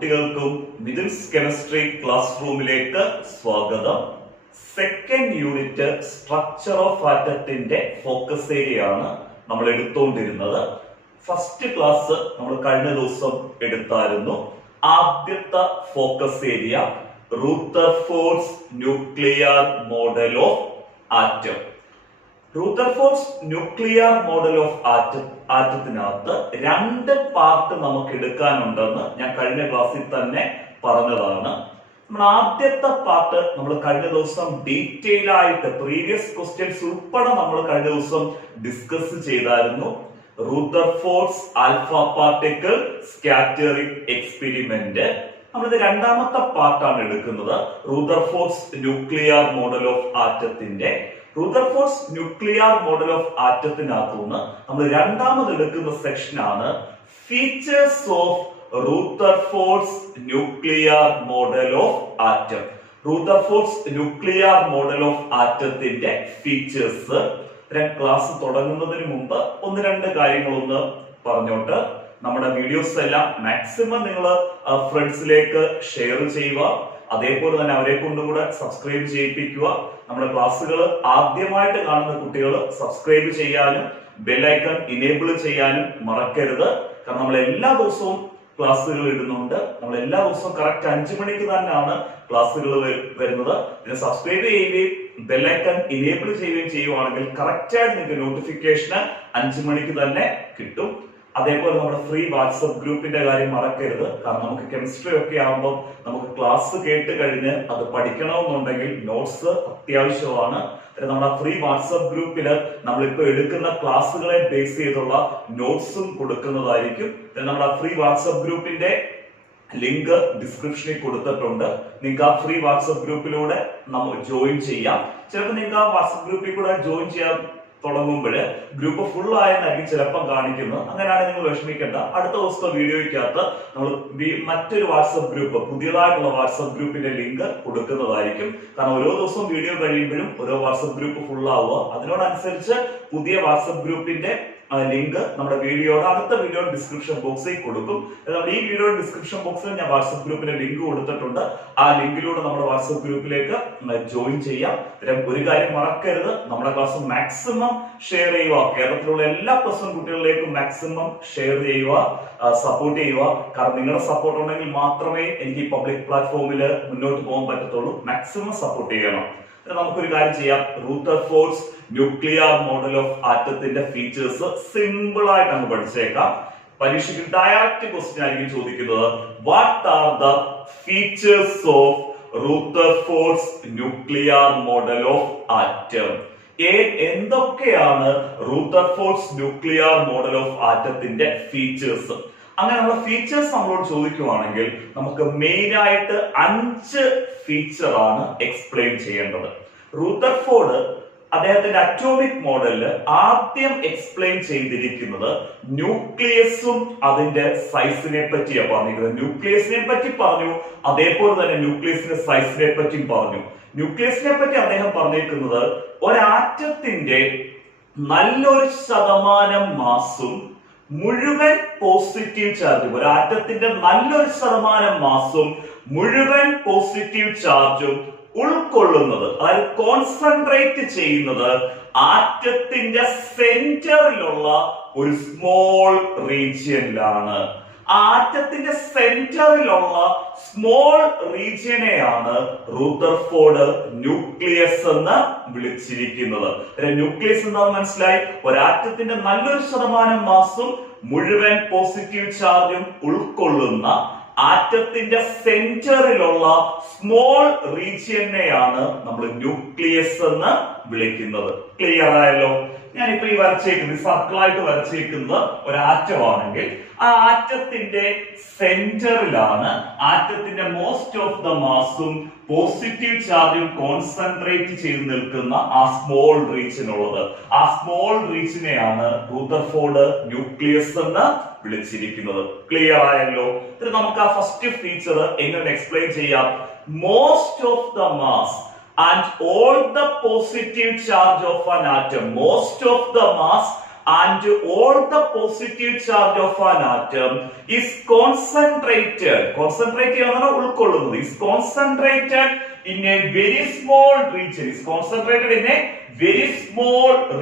കുട്ടികൾക്കും Mithun's chemistry class റൂമിലേക്ക് സ്വാഗതം. സെക്കൻഡ് യൂണിറ്റ് സ്ട്രക്ചർ ഓഫ് ആറ്റത്തിന്റെ ഫോക്കസ് ഏരിയ ആണ് നമ്മൾ എടുത്തുകൊണ്ടിരുന്നത്. ഫസ്റ്റ് ക്ലാസ് നമ്മൾ കഴിഞ്ഞ ദിവസം എടുത്തായിരുന്നു. ആദ്യത്തെ focus area Rutherford's nuclear model of atom. Rutherford's nuclear model of ആറ്റത്തിനകത്ത് രണ്ട് പാർട്ട് നമുക്ക് എടുക്കാനുണ്ടെന്ന് ഞാൻ കഴിഞ്ഞ ക്ലാസ്സിൽ തന്നെ പറഞ്ഞതാണ്. നമ്മൾ ആദ്യത്തെ പാർട്ട് നമ്മൾ കഴിഞ്ഞ ദിവസം ഡീറ്റെയിൽ ആയിട്ട് പ്രീവിയസ് ക്വസ്റ്റ്യൻസ് ഉൾപ്പെടെ നമ്മൾ കഴിഞ്ഞ ദിവസം ഡിസ്കസ് ചെയ്തായിരുന്നു. Rutherford's alpha particle scattering experiment. നമ്മളിത് രണ്ടാമത്തെ പാർട്ടാണ് എടുക്കുന്നത്. റൂദർഫോർഡ്സ് ന്യൂക്ലിയർ മോഡൽ ഓഫ് ആറ്റത്തിന്റെ റൂദർഫോർഡ്സ് ന്യൂക്ലിയർ മോഡൽ ഓഫ് ആറ്റത്തിനകത്തുനിന്ന് നമ്മൾ രണ്ടാമത് എടുക്കുന്ന സെക്ഷനാണ് features of Rutherford's nuclear model of atom. Rutherford's nuclear model of ആറ്റത്തിന്റെ ഫീച്ചേഴ്സ്. ക്ലാസ് തുടങ്ങുന്നതിന് മുമ്പ് ഒന്ന് രണ്ട് കാര്യങ്ങളൊന്ന് പറഞ്ഞോട്ട് നമ്മുടെ വീഡിയോസ് എല്ലാം മാക്സിമം നിങ്ങൾ ഫ്രണ്ട്സിലേക്ക് ഷെയർ ചെയ്യുക. അതേപോലെ തന്നെ അവരെ കൊണ്ടുകൂടെ സബ്സ്ക്രൈബ് ചെയ്യിപ്പിക്കുക. നമ്മുടെ ക്ലാസ്സുകൾ ആദ്യമായിട്ട് കാണുന്ന കുട്ടികൾ സബ്സ്ക്രൈബ് ചെയ്യാനും ബെല്ലൈക്കൺ ഇനേബിൾ ചെയ്യാനും മറക്കരുത്. കാരണം നമ്മൾ എല്ലാ ദിവസവും ക്ലാസ്സുകൾ ഇടുന്നുണ്ട്. നമ്മൾ എല്ലാ ദിവസവും കറക്റ്റ് 5 മണിക്ക് തന്നെയാണ് ക്ലാസ്സുകൾ വരുന്നത്. പിന്നെ സബ്സ്ക്രൈബ് ചെയ്യുകയും ബെല്ലൈക്കൺ ഇനേബിൾ ചെയ്യുകയും ചെയ്യുവാണെങ്കിൽ കറക്റ്റ് ആയിട്ട് നിങ്ങൾക്ക് നോട്ടിഫിക്കേഷൻ 5 മണിക്ക് തന്നെ കിട്ടും. അതേപോലെ നമ്മുടെ ഫ്രീ വാട്സപ്പ് ഗ്രൂപ്പിന്റെ കാര്യം മറക്കരുത്. കാരണം നമുക്ക് കെമിസ്ട്രി ഒക്കെ ആകുമ്പോൾ നമുക്ക് ക്ലാസ് കേട്ട് കഴിഞ്ഞ് അത് പഠിക്കണമെന്നുണ്ടെങ്കിൽ നോട്ട്സ് അത്യാവശ്യമാണ്. നമ്മുടെ ഫ്രീ വാട്സപ്പ് ഗ്രൂപ്പില് നമ്മളിപ്പോ എടുക്കുന്ന ക്ലാസ്സുകളെ ബേസ് ചെയ്തുള്ള നോട്ട്സും കൊടുക്കുന്നതായിരിക്കും. നമ്മുടെ ഫ്രീ വാട്സപ്പ് ഗ്രൂപ്പിന്റെ ലിങ്ക് ഡിസ്ക്രിപ്ഷനിൽ കൊടുത്തിട്ടുണ്ട്. നിങ്ങൾക്ക് ആ ഫ്രീ വാട്സപ്പ് ഗ്രൂപ്പിലൂടെ നമ്മൾ ജോയിൻ ചെയ്യാം. ചിലപ്പോൾ നിങ്ങൾക്ക് ആ വാട്സപ്പ് ഗ്രൂപ്പിൽ കൂടെ ജോയിൻ ചെയ്യാൻ തുടങ്ങുമ്പോൾ ഗ്രൂപ്പ് ഫുൾ ആയെന്നായിരിക്കും ചിലപ്പം കാണിക്കുന്നത്. അങ്ങനെയാണെങ്കിൽ നിങ്ങൾ വിഷമിക്കേണ്ട. അടുത്ത ദിവസത്തെ വീഡിയോയ്ക്കകത്ത് നമ്മൾ മറ്റൊരു വാട്സപ്പ് ഗ്രൂപ്പ്, പുതിയതായിട്ടുള്ള വാട്സപ്പ് ഗ്രൂപ്പിന്റെ ലിങ്ക് കൊടുക്കുന്നതായിരിക്കും. കാരണം ഓരോ ദിവസവും വീഡിയോ കഴിയുമ്പോഴും ഓരോ വാട്സപ്പ് ഗ്രൂപ്പ് ഫുൾ ആവുക. അതിനോടനുസരിച്ച് പുതിയ വാട്സപ്പ് ഗ്രൂപ്പിന്റെ ലിങ്ക് നമ്മുടെ വീഡിയോയുടെ അടുത്ത വീഡിയോ ഡിസ്ക്രിപ്ഷൻ ബോക്സിൽ കൊടുക്കും. ഈ വീഡിയോ ഡിസ്ക്രിപ്ഷൻ ബോക്സിൽ ഞാൻ വാട്സപ്പ് ഗ്രൂപ്പിന്റെ ലിങ്ക് കൊടുത്തിട്ടുണ്ട്. ആ ലിങ്കിലൂടെ നമ്മുടെ വാട്സപ്പ് ഗ്രൂപ്പിലേക്ക് ജോയിൻ ചെയ്യാം. ഒരു കാര്യം മറക്കരുത്, നമ്മുടെ ക്ലാസ് മാക്സിമം ഷെയർ ചെയ്യുക. കേരളത്തിലുള്ള എല്ലാ പ്ലസ് കുട്ടികളിലേക്കും മാക്സിമം ഷെയർ ചെയ്യുക, സപ്പോർട്ട് ചെയ്യുക. കാരണം നിങ്ങളുടെ സപ്പോർട്ട് ഉണ്ടെങ്കിൽ മാത്രമേ എനിക്ക് ഈ പബ്ലിക് പ്ലാറ്റ്ഫോമിൽ മുന്നോട്ട് പോകാൻ പറ്റത്തുള്ളൂ. മാക്സിമം സപ്പോർട്ട് ചെയ്യണം. നമുക്കൊരു കാര്യം ചെയ്യാം. റൂദർഫോർഡ്സ് ന്യൂക്ലിയർ മോഡൽ ഓഫ് ആറ്റത്തിന്റെ ഫീച്ചേഴ്സ് സിമ്പിൾ ആയിട്ട് അങ്ങ് പഠിച്ചേക്കാം. പരീക്ഷയ്ക്ക് ഡയറക്റ്റ് ക്വസ്റ്റ്യൻ ആയിരിക്കും ചോദിക്കുന്നത്. What are the features of Rutherford's nuclear model of atom? എന്തൊക്കെയാണ് റൂദർഫോർഡ്സ് ന്യൂക്ലിയർ മോഡൽ ഓഫ് ആറ്റത്തിന്റെ ഫീച്ചേഴ്സ്? അങ്ങനെയുള്ള ഫീച്ചേഴ്സ് നമ്മളോട് ചോദിക്കുവാണെങ്കിൽ നമുക്ക് മെയിൻ ആയിട്ട് 5 ഫീച്ചർ ആണ് എക്സ്പ്ലെയിൻ ചെയ്യേണ്ടത്. റൂദർഫോർഡ് അദ്ദേഹത്തിന്റെ അറ്റോമിക് മോഡലില് ആദ്യം എക്സ്പ്ലെയിൻ ചെയ്തിരിക്കുന്നത് ന്യൂക്ലിയസും അതിന്റെ സൈസിനെ പറ്റിയാണ് പറഞ്ഞിരിക്കുന്നത്. ന്യൂക്ലിയസിനെ പറ്റി പറഞ്ഞു, അതേപോലെ തന്നെ ന്യൂക്ലിയസിന്റെ സൈസിനെ പറ്റിയും പറഞ്ഞു. ന്യൂക്ലിയസിനെ പറ്റി അദ്ദേഹം പറഞ്ഞിരിക്കുന്നത് ഒരാറ്റത്തിന്റെ നല്ലൊരു ശതമാനം മാസും മുഴുവൻ പോസിറ്റീവ് ചാർജും, ഒരു ആറ്റത്തിന്റെ നല്ലൊരു ശതമാനം മാസും മുഴുവൻ പോസിറ്റീവ് ചാർജും ഉൾക്കൊള്ളുന്നത്, അതായത് കോൺസെൻട്രേറ്റ് ചെയ്യുന്നത് ആറ്റത്തിന്റെ സെന്ററിലുള്ള ഒരു സ്മോൾ റീജിയനിലാണ്. ആറ്റത്തിന്റെ സെന്ററിലുള്ള സ്മോൾ റീജിയനെയാണ് റൂദർഫോർഡ് ന്യൂക്ലിയസ് എന്ന് വിളിച്ചിരിക്കുന്നത്. ന്യൂക്ലിയസ് എന്താണെന്ന് മനസ്സിലായി? ഒരാറ്റത്തിന്റെ നല്ലൊരു ശതമാനം മാസും മുഴുവൻ പോസിറ്റീവ് ചാർജും ഉൾക്കൊള്ളുന്ന ആറ്റത്തിന്റെ സെന്ററിലുള്ള സ്മോൾ റീജിയനെയാണ് നമ്മൾ ന്യൂക്ലിയസ് എന്ന് വിളിക്കുന്നത്. ക്ലിയർ ആയല്ലോ? ഞാനിപ്പോ ഈ വരച്ചേക്കുന്നത് സർക്കിളായിട്ട് വരച്ചേക്കുന്നത് ഒരാറ്റമാണെങ്കിൽ ആ ആറ്റത്തിന്റെ സെന്ററിലാണ് ആറ്റത്തിന്റെ മോസ്റ്റ് ഓഫ് ദ മാസും പോസിറ്റീവ് ചാർജും കോൺസെൻട്രേറ്റ് ചെയ്ത് നിൽക്കുന്ന ആ സ്മോൾ റീജിയൻ ഉള്ളത്. ആ സ്മോൾ റീജിയനെയാണ് റൂദർഫോർഡ് ന്യൂക്ലിയസ് എന്ന് വിളിച്ചിരിക്കുന്നത്. ക്ലിയർ ആയല്ലോ? നമുക്ക് ആ ഫസ്റ്റ് ഫീച്ചർ എങ്ങനെ എക്സ്പ്ലെയിൻ ചെയ്യാം? Most of the mass and all the positive charge of an atom, most of the mass and all the positive charge of an atom is concentrated ഉൾക്കൊള്ളുന്നത് is concentrated in a very small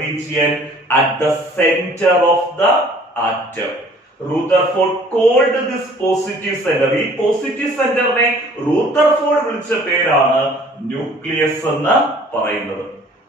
region at the center of the atom. Rutherford called this positive center. ഈ positive സെന്ററിനെ Rutherford വിളിച്ച പേരാണ് nucleus എന്ന് പറയുന്നത്.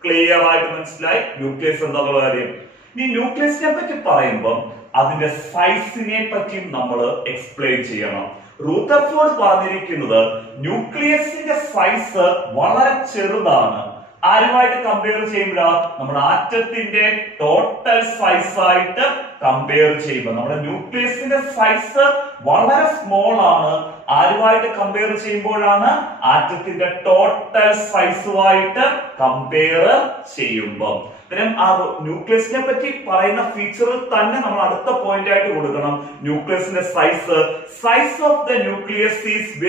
Clear ആയിട്ട് മനസ്സിലായി nucleus എന്താണെന്നുള്ള കാര്യം. ഈ ന്യൂക്ലിയസിനെ പറ്റി പറയുമ്പോൾ അതിന്റെ സൈസിനെ പറ്റിയും നമ്മൾ എക്സ്പ്ലെയിൻ ചെയ്യണം. റൂദർഫോർഡ് പറഞ്ഞിരിക്കുന്നത് ന്യൂക്ലിയസിന്റെ സൈസ് വളരെ ചെറുതാണ്. ആരുമായിട്ട് കമ്പയർ ചെയ്യുമ്പോൾ നമ്മുടെ ആറ്റത്തിന്റെ ടോട്ടൽ സൈസ് ആയിട്ട് കമ്പയർ ചെയ്യുമ്പോൾ നമ്മുടെ ന്യൂക്ലിയസിന്റെ സൈസ് വളരെ സ്മോൾ ആണ്. ആരുമായിട്ട് കമ്പയർ ചെയ്യുമ്പോഴാണ്? ആറ്റത്തിന്റെ ടോട്ടൽ സൈസുമായിട്ട് കമ്പയർ ചെയ്യുമ്പോൾ. ആ ന്യൂക്ലിയസിനെ പറ്റി പറയുന്ന ഫീച്ചർ തന്നെ നമ്മൾ അടുത്ത പോയിന്റ് ആയിട്ട് കൊടുക്കണം. ന്യൂക്ലിയസിന്റെ size of the nucleus is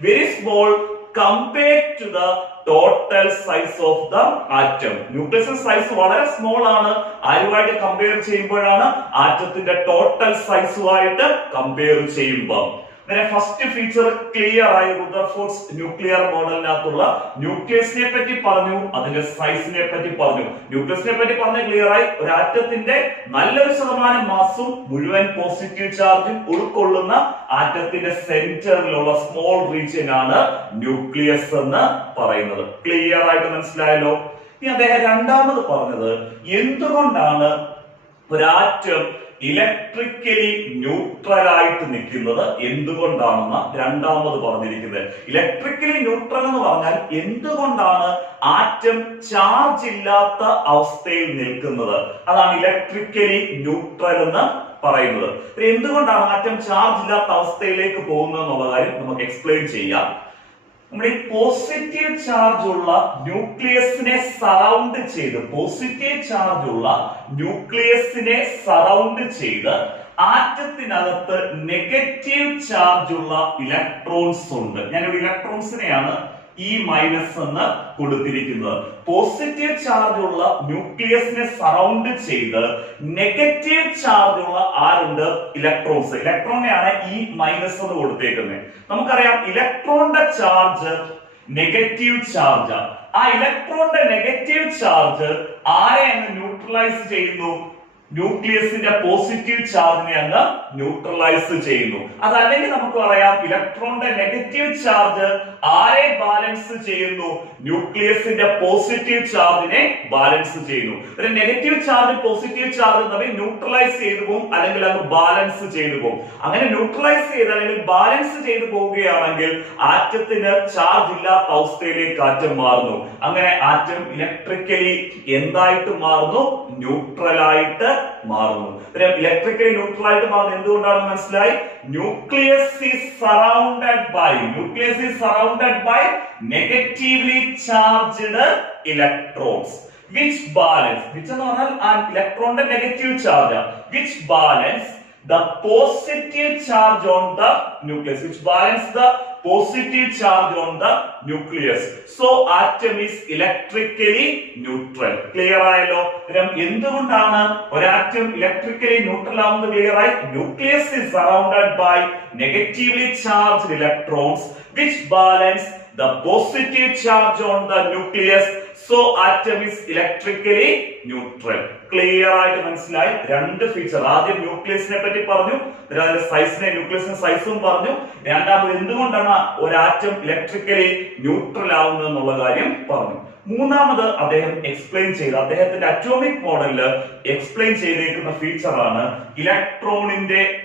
very small compared to the total size of the atom. Nucleus size വളരെ സ്മോൾ ആണ്. ആരുമായിട്ട് കമ്പയർ ചെയ്യുമ്പോഴാണ്? ആറ്റത്തിന്റെ ടോട്ടൽ സൈസുമായിട്ട് കമ്പയർ ചെയ്യുമ്പോൾ. ഫസ്റ്റ് ഫീച്ചർ ക്ലിയർ ആയി. റുദർഫോർഡ്സ് ന്യൂക്ലിയർ മോഡലിനകത്തുള്ള ന്യൂക്ലിയസിനെ പറ്റി പറഞ്ഞു, അതിന്റെ സൈസിനെ പറ്റി പറഞ്ഞു. ന്യൂക്ലിയസിനെ പറ്റി പറഞ്ഞ ക്ലിയർ ആയി. ഒരു ആറ്റത്തിന്റെ നല്ലൊരു ശതമാനം മാസും മുഴുവൻ പോസിറ്റീവ് ചാർജും ഉൾക്കൊള്ളുന്ന ആറ്റത്തിന്റെ സെന്ററിലുള്ള സ്മോൾ റീജിയൻ ആണ് ന്യൂക്ലിയസ് എന്ന് പറയുന്നത്. ക്ലിയർ ആയിട്ട് മനസ്സിലായല്ലോ. ഇനി അദ്ദേഹം രണ്ടാമത് പറഞ്ഞത് എന്തുകൊണ്ടാണ് ഒരാറ്റം ഇലക്ട്രിക്കലി ന്യൂട്രൽ ആയിട്ട് നിൽക്കുന്നത് എന്തുകൊണ്ടാണെന്ന് രണ്ടാമത് പറഞ്ഞിരിക്കുന്നത്. ഇലക്ട്രിക്കലി ന്യൂട്രൽ എന്ന് പറഞ്ഞാൽ എന്തുകൊണ്ടാണ് ആറ്റം ചാർജ് ഇല്ലാത്ത അവസ്ഥയിൽ നിൽക്കുന്നത്, അതാണ് ഇലക്ട്രിക്കലി ന്യൂട്രൽ എന്ന് പറയുന്നത്. എന്തുകൊണ്ടാണ് ആറ്റം ചാർജ് ഇല്ലാത്ത അവസ്ഥയിലേക്ക് പോകുന്നത് എന്നുള്ള കാര്യം നമുക്ക് എക്സ്പ്ലെയിൻ ചെയ്യാം. നമ്മൾ ഈ പോസിറ്റീവ് ചാർജ് ഉള്ള ന്യൂക്ലിയസിനെ സറൗണ്ട് ചെയ്ത് ആറ്റത്തിനകത്ത് നെഗറ്റീവ് ചാർജ് ഉള്ള ഇലക്ട്രോൺസ് ഉണ്ട്. ഞാനിവിടെ ഇലക്ട്രോൺസിനെയാണ് E- എന്ന് കൊടുത്തിരിക്കുന്നത്. പോസിറ്റീവ് ചാർജ് ഉള്ള ന്യൂക്ലിയസിനെ സറൗണ്ട് ചെയ്ത് നെഗറ്റീവ് ചാർജ് ഉള്ള ആരുണ്ട്? ഇലക്ട്രോണിനെയാണ് E- എന്ന് കൊടുത്തേക്കുന്നത്. നമുക്കറിയാം ഇലക്ട്രോണിന്റെ ചാർജ് നെഗറ്റീവ് ചാർജ്. ആ ഇലക്ട്രോണിന്റെ നെഗറ്റീവ് ചാർജ് ആരെ അങ്ങ് ന്യൂട്രലൈസ് ചെയ്യുന്നു? ന്യൂക്ലിയസിന്റെ പോസിറ്റീവ് ചാർജിനെ അങ്ങ് ന്യൂട്രലൈസ് ചെയ്യുന്നു. അതല്ലെങ്കിൽ നമുക്ക് പറയാം ഇലക്ട്രോണിന്റെ നെഗറ്റീവ് ചാർജ് ആരെ ബാലൻസ് ചെയ്യുന്നു? ന്യൂക്ലിയസിന്റെ പോസിറ്റീവ് ചാർജിനെ ബാലൻസ് ചെയ്യുന്നു. ഒരു നെഗറ്റീവ് ചാർജ് പോസിറ്റീവ് ചാർജ് തമ്മിൽ ന്യൂട്രലൈസ് ചെയ്തു പോകും, അല്ലെങ്കിൽ അങ്ങ് ബാലൻസ് ചെയ്തു പോകും. അങ്ങനെ ന്യൂട്രലൈസ് ചെയ്ത് അല്ലെങ്കിൽ ബാലൻസ് ചെയ്തു പോവുകയാണെങ്കിൽ ആറ്റത്തിന് ചാർജ് ഇല്ലാത്ത അവസ്ഥയിലേക്ക് ആറ്റം മാറുന്നു. അങ്ങനെ ആറ്റം ഇലക്ട്രിക്കലി എന്തായിട്ട് മാറുന്നു? ന്യൂട്രൽ ആയിട്ട് മാറുന്നു. ഇലക്ട്രിക്കലി ന്യൂട്രൽ ആയിട്ട് മാറുന്നത് എന്തുകൊണ്ടാണെന്ന് മനസ്സിലായി. Nucleus is surrounded by negatively charged electrons which എന്ന് പറഞ്ഞാൽ ആ ഇലക്ട്രോണിന്റെ negative charge which balance the positive charge on the nucleus, so atom is electrically neutral. Clear ആയല്ലോ. എന്തുകൊണ്ടാണ് ഒരാറ്റം ഇലക്ട്രിക്കലി ന്യൂട്രൽ ആവുന്നത്? ക്ലിയർ ആയി. Nucleus is surrounded by negatively charged electrons which balance the positive charge on the nucleus, so atom is electrically neutral. Clear ആയിട്ട് മനസ്സിലായി. രണ്ട് feature. ആദ്യം ന്യൂക്ലിയസിനെ പറ്റി പറഞ്ഞു, ന്യൂക്ലിയസിന്റെ സൈസും പറഞ്ഞു. രണ്ടാമത് എന്തുകൊണ്ടാണ് ഒരാറ്റം ഇലക്ട്രിക്കലി ന്യൂട്രൽ ആവുന്നത് എന്നുള്ള കാര്യം പറഞ്ഞു. മൂന്നാമത് അദ്ദേഹം എക്സ്പ്ലെയിൻ ചെയ്ത അദ്ദേഹത്തിന്റെ അറ്റോമിക് മോഡലിൽ എക്സ്പ്ലെയിൻ ചെയ്തേക്കുന്ന ഫീച്ചറാണ് ഇലക്ട്രോണിന്റെ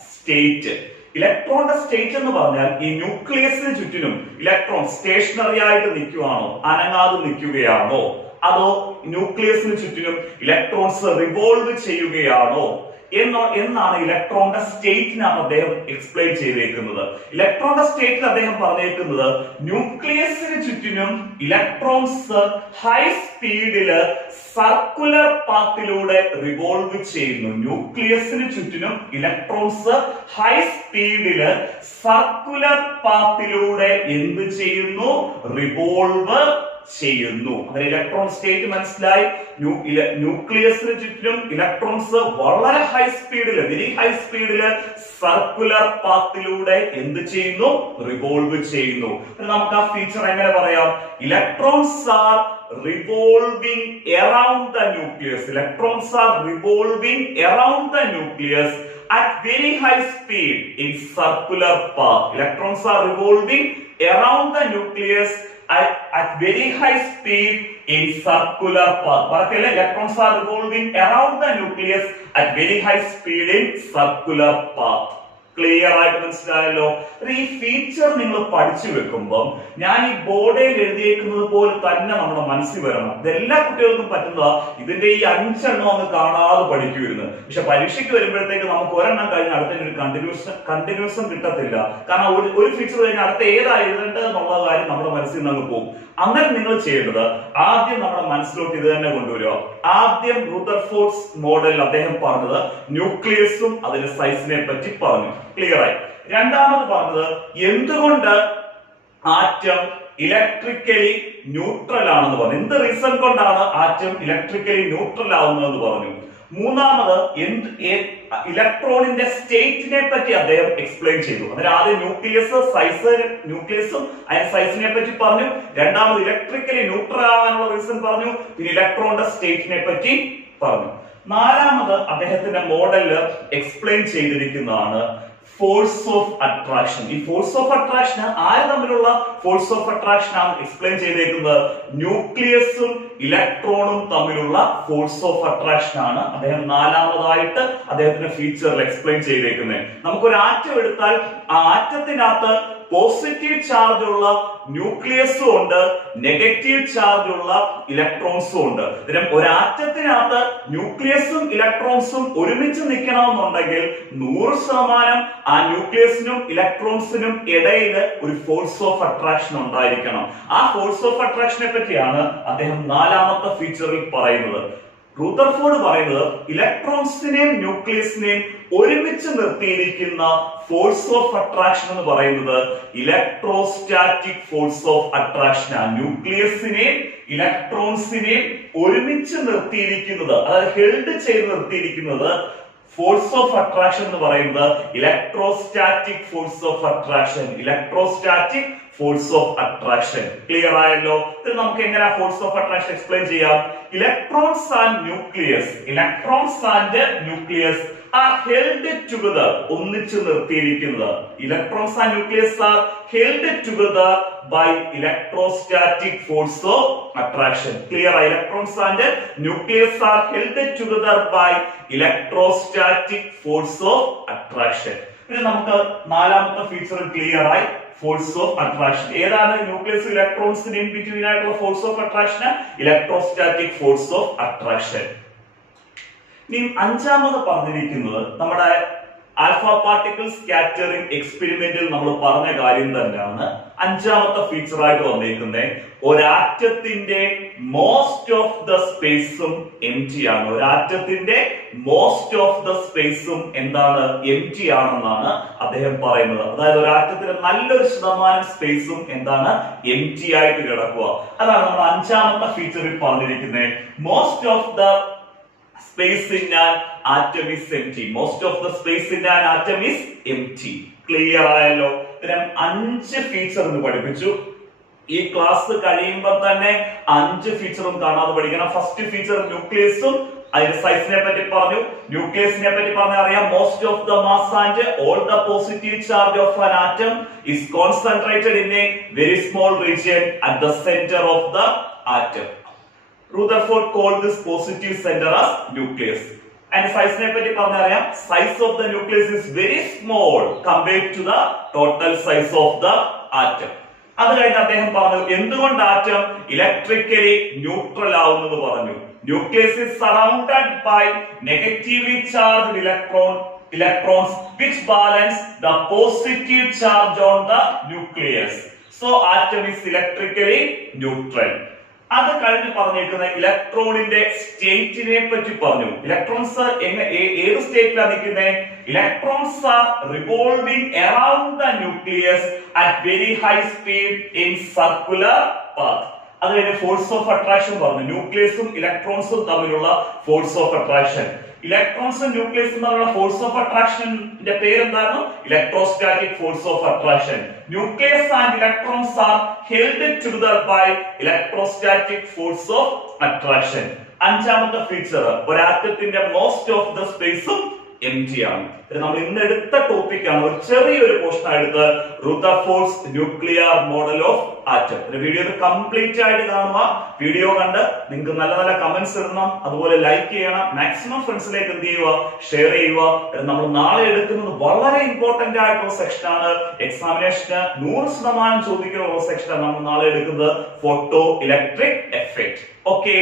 സ്റ്റേറ്റ്. ഇലക്ട്രോണിന്റെ സ്റ്റേറ്റ് എന്ന് പറഞ്ഞാൽ ഈ ന്യൂക്ലിയസിന് ചുറ്റിനും ഇലക്ട്രോൺ സ്റ്റേഷനറി ആയിട്ട് നിൽക്കുകയാണോ, അനങ്ങാതെ നിൽക്കുകയാണോ, അതോ ന്യൂക്ലിയസിന് ചുറ്റിനും ഇലക്ട്രോൺസ് റിവോൾവ് ചെയ്യുകയാണോ എന്നാണ് ഇലക്ട്രോണിന്റെ സ്റ്റേറ്റിനാണ് അദ്ദേഹം എക്സ്പ്ലെയിൻ ചെയ്തേക്കുന്നത്. ഇലക്ട്രോണിന്റെ സ്റ്റേറ്റിൽ അദ്ദേഹം പറഞ്ഞേക്കുന്നത് ന്യൂക്ലിയസിന് ചുറ്റിനും ഇലക്ട്രോൺസ് ഹൈ സ്പീഡില് സർക്കുലർ പാത്തിലൂടെ റിവോൾവ് ചെയ്യുന്നു. ന്യൂക്ലിയസിന് ചുറ്റിനും ഇലക്ട്രോൺസ് ഹൈ സ്പീഡില് സർക്കുലർ പാത്തിലൂടെ എന്ത് ചെയ്യുന്നു? റിവോൾവ് ചെയ്യുന്നു. അങ്ങനെ ഇലക്ട്രോൺ സ്റ്റേറ്റ് മനസ്സിലായി. ന്യൂക്ലിയസിന് ചുറ്റിലും ഇലക്ട്രോൺസ് വളരെ ഹൈ സ്പീഡില്, വെരി ഹൈ സ്പീഡില് സർക്കുലർ പാത്തിലൂടെ എന്ത് ചെയ്യുന്നു? റിവോൾവ് ചെയ്യുന്നു. നമുക്ക് ആ ഫീച്ചർ എങ്ങനെ പറയാം? Electrons are revolving around the nucleus. Electrons are revolving around the nucleus at very high speed in circular path. Electrons are revolving around the nucleus at very high speed in circular path. Parakelle, electrons are revolving around the nucleus at very high speed in circular path. Clear ആയിട്ട് മനസ്സിലായല്ലോ. ഈ feature നിങ്ങൾ പഠിച്ചു വെക്കുമ്പോൾ ഞാൻ ഈ ബോർഡിൽ എഴുതിയേക്കുന്നത് പോലെ തന്നെ നമ്മുടെ മനസ്സിൽ വരണം. ഇത് എല്ലാ കുട്ടികൾക്കും പറ്റുന്നതാ. ഇതിന്റെ ഈ 5 എണ്ണം അങ്ങ് കാണാതെ പഠിക്കുമായിരുന്നു. പക്ഷെ പരീക്ഷയ്ക്ക് വരുമ്പോഴത്തേക്ക് നമുക്ക് ഒരെണ്ണം കഴിഞ്ഞ് അടുത്തതിന് ഒരു കണ്ടിന്യൂഷൻ കിട്ടത്തില്ല. കാരണം ഒരു ഫീച്ചർ കഴിഞ്ഞ് അടുത്ത ഏതാ എഴുതേണ്ടത് എന്നുള്ള കാര്യം നമ്മുടെ മനസ്സിൽ നിന്ന് അങ്ങ് പോകും. അങ്ങനെ നിങ്ങൾ ചെയ്യേണ്ടത് ആദ്യം നമ്മുടെ മനസ്സിലോട്ട് ഇത് തന്നെ കൊണ്ടുവരിക. ആദ്യം റൂദർഫോർഡ്സ് മോഡൽ അദ്ദേഹം പറഞ്ഞത് ന്യൂക്ലിയസും അതിന്റെ സൈസിനെ പറ്റി പറഞ്ഞു. ക്ലിയർ ആയി. രണ്ടാമത് പറഞ്ഞത് എന്തുകൊണ്ട് ആറ്റം ഇലക്ട്രിക്കലി ന്യൂട്രൽ ആണെന്ന് പറഞ്ഞു. എന്ത് റീസൺ കൊണ്ടാണ് ആറ്റം ഇലക്ട്രിക്കലി ന്യൂട്രൽ ആവുന്നതെന്ന് പറഞ്ഞു. മൂന്നാമത് ഇലക്ട്രോണിന്റെ സ്റ്റേറ്റിനെ പറ്റി അദ്ദേഹം എക്സ്പ്ലെയിൻ ചെയ്തു. അതായത് ആദ്യം ന്യൂക്ലിയസും അതിന്റെ സൈസിനെ പറ്റി പറഞ്ഞു. രണ്ടാമത് ഇലക്ട്രിക്കലി ന്യൂട്രൽ ആവാനുള്ള റീസൺ പറഞ്ഞു. പിന്നെ ഇലക്ട്രോണിന്റെ സ്റ്റേറ്റിനെ പറ്റി പറഞ്ഞു. നാലാമത് അദ്ദേഹത്തിന്റെ മോഡലിൽ എക്സ്പ്ലെയിൻ ചെയ്തിരിക്കുന്നതാണ് ഫോഴ്സ് ഓഫ് അട്രാക്ഷൻ. ഈ ഫോഴ്സ് ഓഫ് അട്രാക്ഷൻ ആര് തമ്മിലുള്ള ഫോഴ്സ് ഓഫ് അട്രാക്ഷൻ ആണ് എക്സ്പ്ലെയിൻ ചെയ്തേക്കുന്നത്? ന്യൂക്ലിയസും ഇലക്ട്രോണും തമ്മിലുള്ള ഫോഴ്സ് ഓഫ് അട്രാക്ഷൻ ആണ് അദ്ദേഹം നാലാമതായിട്ട് അദ്ദേഹത്തിന്റെ ഫീച്ചറിൽ എക്സ്പ്ലെയിൻ ചെയ്തേക്കുന്നത്. നമുക്കൊരു ആറ്റം എടുത്താൽ ആ ആറ്റത്തിനകത്ത് പോസിറ്റീവ് ചാർജ് ഉള്ള ന്യൂക്ലിയസും ഉണ്ട്, നെഗറ്റീവ് ചാർജ് ഉള്ള ഇലക്ട്രോൺസും ഉണ്ട്. ഒരു ആറ്റത്തിനകത്ത് ന്യൂക്ലിയസും ഇലക്ട്രോൺസും ഒരുമിച്ച് നിൽക്കണമെന്നുണ്ടെങ്കിൽ 100% ആ ന്യൂക്ലിയസിനും ഇലക്ട്രോൺസിനും ഇടയിൽ ഒരു ഫോഴ്സ് ഓഫ് അട്രാക്ഷൻ ഉണ്ടായിരിക്കണം. ആ ഫോഴ്സ് ഓഫ് അട്രാക്ഷനെ പറ്റിയാണ് അദ്ദേഹം നാലാമത്തെ ഫീച്ചറിൽ പറയുന്നത്. റൂദർഫോർഡ് പറയുന്നത് ഇലക്ട്രോൺസിനെയും ന്യൂക്ലിയസിനെയും ഒരുമിച്ച് നിർത്തിയിരിക്കുന്ന ഫോഴ്സ് ഓഫ് അട്രാക്ഷൻ എന്ന് പറയുന്നത് ഇലക്ട്രോസ്റ്റാറ്റിക് ഫോഴ്സ് ഓഫ് അട്രാക്ഷൻ ആണ്. ന്യൂക്ലിയസിനെയും ഇലക്ട്രോൺസിനെയും ഒരുമിച്ച് നിർത്തിയിരിക്കുന്നത്, അതായത് ഹെൽഡ് ചെയ്ത് നിർത്തിയിരിക്കുന്നത് ഫോഴ്സ് ഓഫ് അട്രാക്ഷൻ എന്ന് പറയുന്നത് electrostatic force of attraction. Electrostatic force of attraction. Clear ആയല്ലോ. ഇത് നമുക്ക് എങ്ങനെ ഫോഴ്സ് ഓഫ് അട്രാക്ഷൻ എക്സ്പ്ലെയിൻ ചെയ്യാം? Electrons and nucleus are held together, ഒന്നിച്ചു നിർത്തിയിരിക്കുന്നത്. Electrons and nucleus are held together by electrostatic force of attraction. Clear? Electrons and nucleus are held together by electrostatic force of attraction. ഇനി നമുക്ക് നാലാമത്തെ feature clear ആയി. Force of attraction ഏതാണ്? Nucleus ഇലക്ട്രോൺസിന് in between ആയിട്ടുള്ള force of attraction electrostatic force of attraction. ഇനി അഞ്ചാമത് പറഞ്ഞിരിക്കുന്നത് നമ്മുടെ ആൽഫ പാർട്ടിക്കിൾ സ്കാറ്ററിംഗ് എക്സ്പെരിമെന്റിൽ നമ്മൾ പറഞ്ഞ കാര്യം തന്നെയാണ് അഞ്ചാമത്തെ ഫീച്ചർ ആയിട്ട് വന്നിരിക്കുന്നത്. ഒരാറ്റത്തിന്റെ മോസ്റ്റ് ഓഫ് ദ സ്പേസും എംപ്റ്റി ആണ്. ഒരാറ്റത്തിന്റെ മോസ്റ്റ് ഓഫ് ദ സ്പേസും എന്താണ്? എംപ്റ്റി ആണെന്നാണ് അദ്ദേഹം പറയുന്നത്. അതായത് ഒരാറ്റത്തിന്റെ നല്ലൊരു ശതമാനം സ്പേസും എന്താണ്? എംപ്റ്റി ആയിട്ട് കിടക്കുക. അതാണ് നമ്മൾ അഞ്ചാമത്തെ ഫീച്ചറിൽ പറഞ്ഞിരിക്കുന്നത്. Most of the space in an atom is empty. Most of the space in an atom is empty. Clear ആയല്ലോ. ഇത്തരം 5 ഫീച്ചർ എന്ന് പഠിപ്പിച്ചു. ഈ ക്ലാസ് കഴിയുമ്പോൾ തന്നെ 5 ഫീച്ചറും കാണാതെ പഠിക്കണം. ഫസ്റ്റ് ഫീച്ചർ ന്യൂക്ലിയസും അതിന്റെ സൈസിനെ പറ്റി പറഞ്ഞു. ന്യൂക്ലിയസിനെ പറ്റി പറഞ്ഞാൽ അറിയാം. Most of the mass and all the positive charge of an atom is concentrated in a very small region at the center of the atom. Rutherford called this positive center as nucleus. And size ne patti parnariyam. Size of the nucleus is very small compared to the total size of the atom. അത് കഴിഞ്ഞ് അദ്ദേഹം പറഞ്ഞു എന്തുകൊണ്ട് atom electrically neutral ആവുന്നത് പറഞ്ഞു. Nucleus is surrounded by negatively charged electrons which balance the positive charge on the nucleus. So atom is electrically neutral. അത് കഴിഞ്ഞ് പറഞ്ഞേക്കുന്ന ഇലക്ട്രോണിന്റെ സ്റ്റേറ്റിനെ പറ്റി പറഞ്ഞു. ഇലക്ട്രോൺസ് ഏത് സ്റ്റേറ്റിലാണ് നിൽക്കുന്നത്? Electrons are revolving around the nucleus at very high speed in circular path. അത് കഴിഞ്ഞ് ഫോഴ്സ് ഓഫ് അട്രാക്ഷൻ പറഞ്ഞു, ന്യൂക്ലിയസും ഇലക്ട്രോൺസും തമ്മിലുള്ള ഫോഴ്സ് ഓഫ് അട്രാക്ഷൻ. ഇലക്ട്രോൺസും ന്യൂക്ലിയസും തമ്മിലുള്ള ഫോഴ്സ് ഓഫ് അട്രാക്ഷന്റെ പേരെന്താണ്? Electrostatic force of attraction. Nucleus and electrons are held together by electrostatic force of attraction. അഞ്ചാമത്തെ ഫീച്ചർ, ഒരു ആറ്റത്തിന്റെ മോസ്റ്റ് ഓഫ് ദ സ്പേസും എംറ്റി ആണ്. നമ്മൾ ഇന്ന് എടുത്ത ടോപ്പിക് ആണ്, ഒരു ചെറിയൊരു പോർഷൻ എടുത്ത് Rutherford's nuclear model of atom. Video complete ആയിട്ട് കാണുക. വീഡിയോ കണ്ട് നിങ്ങൾക്ക് നല്ല നല്ല കമന്റ്സ് ഇടണം, അതുപോലെ ലൈക്ക് ചെയ്യണം, മാക്സിമം ഫ്രണ്ട്സിലേക്ക് എന്ത് ചെയ്യുക, ഷെയർ ചെയ്യുക. നമ്മൾ നാളെ എടുക്കുന്നത് വളരെ ഇമ്പോർട്ടന്റ് ആയിട്ടുള്ള സെക്ഷൻ ആണ്. എക്സാമിനേഷന് 100% ചോദിക്കുന്ന സെക്ഷൻ ആണ് നമ്മൾ നാളെ എടുക്കുന്നത്, ഫോട്ടോ ഇലക്ട്രിക് എഫക്ട്. ഓക്കെ.